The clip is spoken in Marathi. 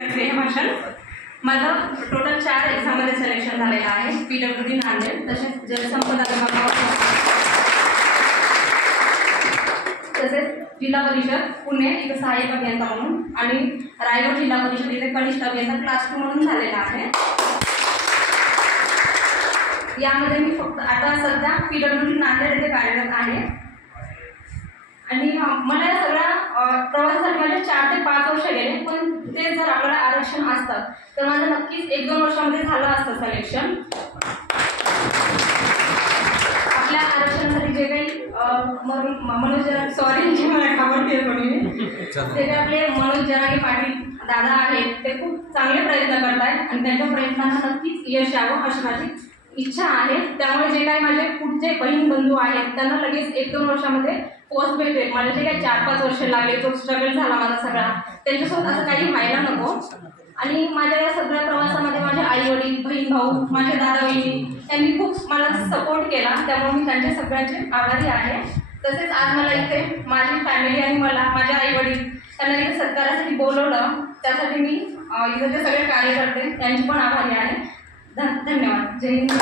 भाषण माझं टोटल 4 एक्झाममध्ये सिलेक्शन झालेलं आहे. PWD नांदेड, तसेच जलसंपदा विभागावर, तसेच जिल्हा परिषद पुणे इथे सहाय्यक अभियंता म्हणून आणि रायगड जिल्हा परिषद इथे कनिष्ठ अभियंता क्लास 2 म्हणून झालेला आहे. यामध्ये मी फक्त आता सध्या PWD नांदेड येथे कार्यरत आहे आणि मला या सगळ्या प्रवासासाठी माझे 4 ते 5 वर्ष गेले. पण ते जर आपल्याला आरक्षण असतं तर माझं नक्कीच 1-2 वर्षामध्ये झालं असतं सिलेक्शन. आपल्या आरक्षणासाठी जे काही मनोज जरांगे, सॉरी जे मला आवडते कोणी ते आपले मनोज जरांगे पाटील दादा आहेत, ते खूप चांगले प्रयत्न करत आहेत आणि त्यांच्या प्रयत्नांना नक्कीच यश यावं अशी माझी इच्छा आहे. त्यामुळे जे काही माझे पुढचे बहीण बंधू आहेत त्यांना लगेच 1-2 वर्षामध्ये पोस्ट भेटेल. मला जे काही 4-5 वर्ष लागले, जो स्ट्रगल झाला माझा सगळा, त्यांच्यासोबत असं काही व्हायला नको. आणि माझ्या या सगळ्या प्रवासामध्ये माझे आई वडील, बहीण भाऊ, माझे दादा वहिनी यांनी खूप मला सपोर्ट केला, त्यामुळे मी त्यांच्या सगळ्यांचे आभारी आहे. तसेच आज मला इथे माझी फॅमिली आणि मला माझे आई वडील त्यांना इथे सत्कारासाठी बोलवलं, त्यासाठी मी इथे जे सगळे कार्यकर्ते त्यांची पण आभारी आहे. धन्यवाद. जय हिंद.